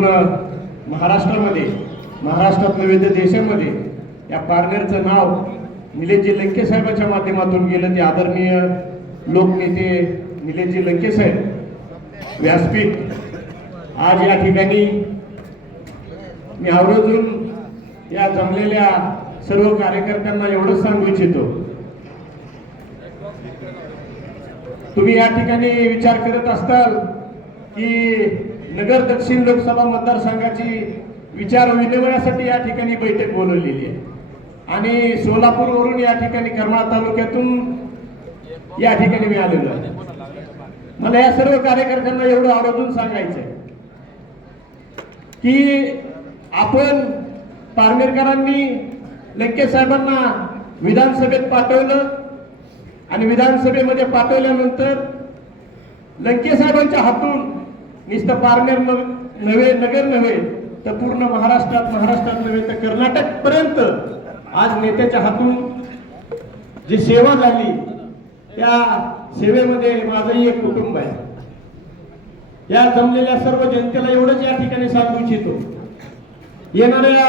पूर्ण महाराष्ट्रामध्ये, महाराष्ट्रात नव्हे तर देशामध्ये या पारनेरचं नाव निलेशजी लंके साहेबांच्या माध्यमातून गेलं. ते आदरणीय लोकनेते निलेशजी लंके साहेब व्यासपीठ आज या ठिकाणी मी आवर्जून या जमलेल्या सर्व कार्यकर्त्यांना एवढंच सांगू इच्छितो, तुम्ही या ठिकाणी विचार करत असताल की नगर दक्षिण लोकसभा मतदारसंघाची विचार विनिमयासाठी या ठिकाणी बैठक बोलवलेली आहे आणि सोलापूरवरून या ठिकाणी करमाळ तालुक्यातून या ठिकाणी मी आलेलो आहे. मला या सर्व कार्यकर्त्यांना एवढं आवर्जून सांगायचंय की आपण पारनेरकरांनी लंके साहेबांना विधानसभेत पाठवलं आणि विधानसभेमध्ये पाठवल्यानंतर लंके साहेबांच्या हातून नुसतं पारनेर नव्हे, नगर नव्हे तर पूर्ण महाराष्ट्रात नव्हे तर कर्नाटक पर्यंत आज नेत्याच्या हातून जी सेवा झाली त्या सेवेमध्ये माझंही एक कुटुंब आहे. या जमलेल्या सर्व जनतेला एवढंच या ठिकाणी सांगू इच्छितो, येणाऱ्या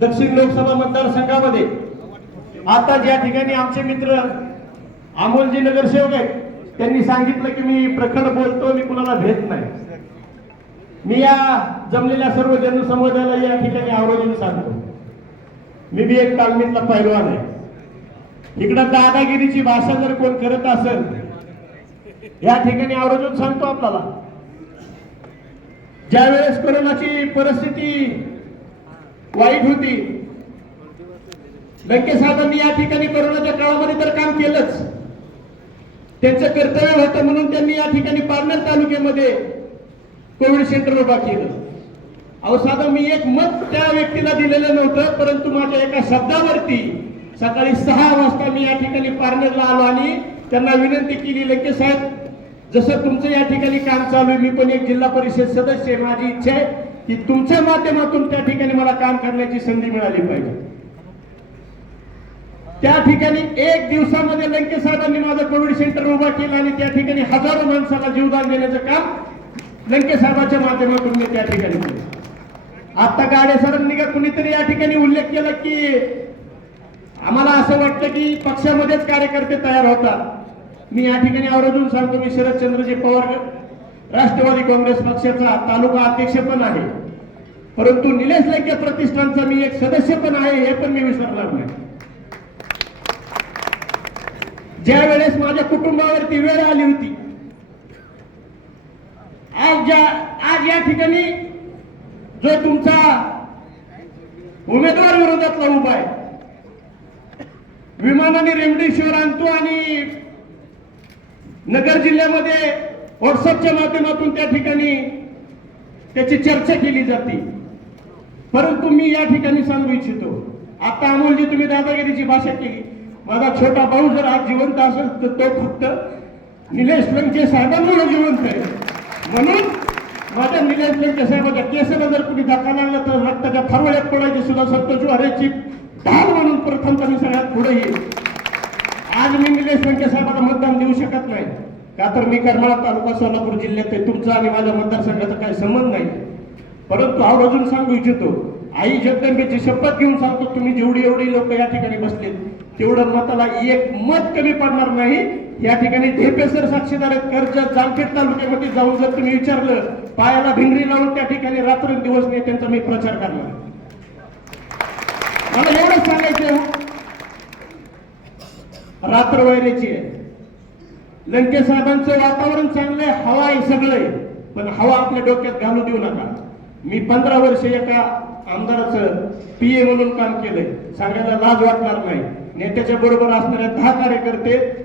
दक्षिण लोकसभा मतदारसंघामध्ये आता ज्या ठिकाणी आमचे मित्र अमोलजी नगरसेवक आहेत त्यांनी सांगितलं की मी प्रखर बोलतो, मी कुणाला भेट नाही. मी या जमलेल्या सर्व जनसमुदायाला या ठिकाणी आवर्जून सांगतो, मी बी एक तालमीतला पैलवान आहे. इकडं दादागिरीची भाषा जर कोण करत असेल या ठिकाणी आवर्जून सांगतो आपल्याला, ज्या वेळेस कोरोनाची परिस्थिती वाईट होती लंके साहेबांनी या ठिकाणी कोरोनाच्या काळामध्ये तर काम केलंच, त्यांचं कर्तव्य होतं म्हणून त्यांनी या ठिकाणी पारनेर तालुक्यामध्ये कोविड सेंटर उभा केलं. अहो साधं मी एक मत त्या व्यक्तीला दिलेलं नव्हतं, परंतु माझ्या एका शब्दावरती सकाळी 6 वाजता मी या ठिकाणी पारनेरला आलो आणि त्यांना विनंती केली, लंके साहेब जसं तुमचं या ठिकाणी काम चालू आहे, मी पण एक जिल्हा परिषद सदस्य आहे, माझी इच्छा आहे की तुमच्या माध्यमातून त्या ठिकाणी मला काम करण्याची संधी मिळाली पाहिजे. त्या ठिकाणी 1 दिवसामध्ये लंके साहेबांनी माझं कोविड सेंटर उभा केलं आणि त्या ठिकाणी हजारो माणसाला जीवदान देण्याचं काम लंके साहेबांच्या माध्यमातून मी त्या ठिकाणी केलं. आता गाडे सरांनी का कुणीतरी या ठिकाणी उल्लेख केला की आम्हाला असं वाटतं की पक्षामध्येच कार्यकर्ते तयार होतात. मी या ठिकाणी आवर्जून सांगतो, मी शरदचंद्रजी पवार राष्ट्रवादी काँग्रेस पक्षाचा तालुका अध्यक्ष पण आहे, परंतु निलेश लंके प्रतिष्ठानचा मी एक सदस्य पण आहे, हे पण मी विसरणार नाही. ज्या वेळेस माझ्या कुटुंबावरती वेळ आली होती, आज या ठिकाणी जो तुमचा उमेदवार विरोधातला उभा आहे, विमानाने रेमडेसिवीर आणतो आणि नगर जिल्ह्यामध्ये व्हॉट्सअपच्या माध्यमातून त्या ठिकाणी त्याची चर्चा केली जाते, परंतु मी या ठिकाणी सांगू इच्छितो, आता अमोलजी तुम्ही दादागिरीची भाषा केली, माझा छोटा भाऊ जर आज जिवंत असेल तर तो फक्त निलेश लंके साहेबांमुळे जिवंत आहे. म्हणून माझ्या निलेश लंके साहेबांच्या केसाला जर कुणी धक्का लागला तर रक्ताच्या फरवळ्यात पडायची सुद्धा सत्तोची हरेची ढाल म्हणून प्रथमतः मी सगळ्यात पुढे येईल. आज मी निलेश लंके साहेबांना मतदान देऊ शकत नाही, का तर मी करमाळा तालुका सोलापूर जिल्ह्यात आहे, तुमचा आणि माझ्या मतदारसंघाचा काही संबंध नाही. परंतु आवर्जून सांगू इच्छितो, आई जगदंबेची शपथ घेऊन सांगतो, तुम्ही जेवढी एवढी लोक या ठिकाणी बसलेत तेवढं मताला एक मत कमी पडणार नाही. या ठिकाणी ढेपेसर साक्षीदार आहेत. कर्जत जामखेड तालुक्यामध्ये जाऊन जर तुम्ही विचारलं, पायाला भिंगरी लावून त्या ठिकाणी रात्रंदिवस नेत्यांचा मी प्रचार करणार. मला एवढंच सांगायचं, रात्र वैरेची आहे. लंके साहेबांचं वातावरण चांगलंय, हवा आहे सगळं, पण हवा आपल्या डोक्यात घालू देऊ नका. मी 15 वर्ष एका आमदाराचं पीए म्हणून काम केलंय, सांगायला लाज वाटणार नाही. नेत्याच्या बरोबर असणाऱ्या 10 कार्यकर्ते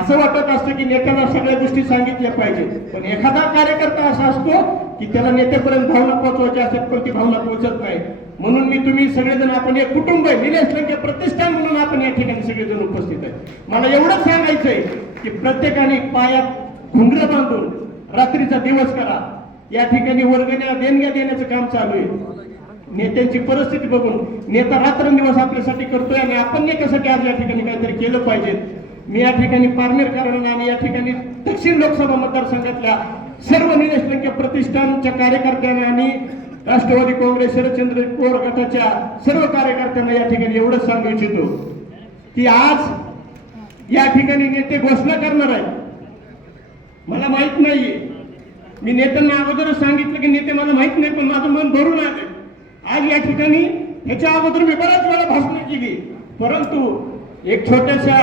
असं वाटत असतं की नेत्याला सगळ्या गोष्टी सांगितल्या पाहिजेत, पण एखादा कार्यकर्ता असा असतो की त्याला नेत्यापर्यंत भावना पोहोचवायची असतात, पण ती भावना पोहोचत नाही. म्हणून मी तुम्ही सगळेजण आपण एक कुटुंब आहे, निलेश लंके प्रतिष्ठान म्हणून आपण या ठिकाणी सगळेजण उपस्थित आहे. मला एवढंच सांगायचंय की प्रत्येकाने पायात घुंगरं बांधून रात्रीचा दिवस करा. या ठिकाणी वर्गण्या देणग्या देण्याचं काम चालू आहे. नेत्यांची परिस्थिती बघून नेता रात्रंदिवस आपल्यासाठी करतोय आणि आपण नेत्यासाठी आज या ठिकाणी काहीतरी केलं पाहिजे. मी या ठिकाणी पारनेरकरांना आणि या ठिकाणी दक्षिण लोकसभा मतदारसंघातल्या सर्व निलेश लंके प्रतिष्ठानच्या कार्यकर्त्यांना आणि राष्ट्रवादी काँग्रेस शरदचंद्र पवार गटाच्या सर्व कार्यकर्त्यांना या ठिकाणी एवढंच सांगू इच्छितो की आज या ठिकाणी नेते घोषणा करणार आहे. मला माहित नाहीये, मी नेत्यांना अगोदरच सांगितलं की नेते मला माहित नाही, पण माझं मन भरून आलं. आज या ठिकाणी ह्याच्या अगोदर मी बऱ्याच वेळा भाषणे केली, परंतु एक छोट्याशा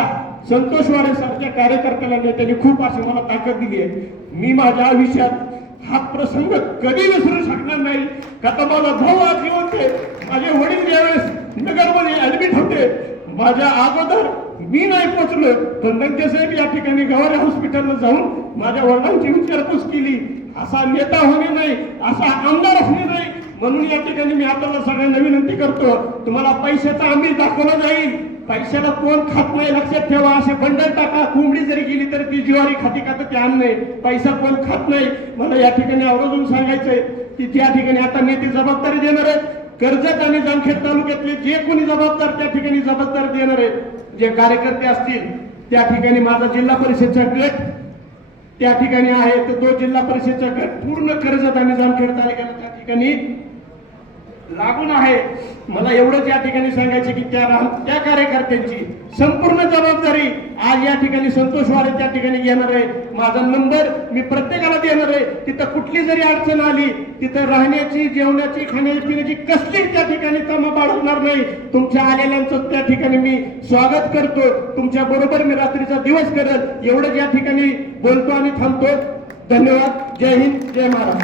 संतोष वारे सारख्या कार्यकर्त्याला नेत्यांनी खूप अशी मला ताकद दिली आहे. मी माझ्या आयुष्यात हा प्रसंग कधी विसरू शकणार नाही. का तर माझा भाऊ आज होते, माझे वडील ज्यावेळेस नगरमध्ये ऍडमिट होते, माझ्या अगोदर मी नाही पोहोचलो, पण लंके साहेब या ठिकाणी गवारे हॉस्पिटलला जाऊन माझ्या वडिलांची विचारपूस केली. असा नेता होणे नाही, असा आमदार होणे नाही. म्हणून या ठिकाणी मी आपल्याला सगळ्यांना विनंती करतो, तुम्हाला पैशाचा आम्ही दाखवला जाईल. पैशाला कोण खात नाही, लक्षात ठेवा. असे बंडल टाका, कोंबडी जरी गेली तर ती ज्वारी खाती का तर ते अन्न नाही. पैसा कोण खात नाही. मला या ठिकाणी आवर्जून सांगायचंय की त्या ठिकाणी आता नेते जबाबदारी देणार आहेत. कर्जत आणि जामखेड तालुक्यातले जे कोणी जबाबदार त्या ठिकाणी जबाबदारी देणार आहेत, जे कार्यकर्ते असतील, त्या ठिकाणी माझा जिल्हा परिषदचा गट त्या ठिकाणी आहे, तर तो जिल्हा परिषदचा गट पूर्ण कर्जत आणि जामखेड तालुक्याला त्या ठिकाणी लागून आहे. मला एवढंच या ठिकाणी सांगायचं की त्या कार्यकर्त्यांची संपूर्ण जबाबदारी आज या ठिकाणी संतोष वारे त्या ठिकाणी घेणार आहे. माझा नंबर मी प्रत्येकाला देणार आहे. तिथं कुठली जरी अडचण आली, तिथं राहण्याची, जेवणाची, खाण्यापिण्याची कसली त्या ठिकाणी तमा बाळगणार नाही. तुमच्या आलेल्यांचं त्या ठिकाणी मी स्वागत करतो. तुमच्या बरोबर मी रात्रीचा दिवस करत एवढंच या ठिकाणी बोलतो आणि थांबतो. धन्यवाद. जय हिंद, जय महाराष्ट्र.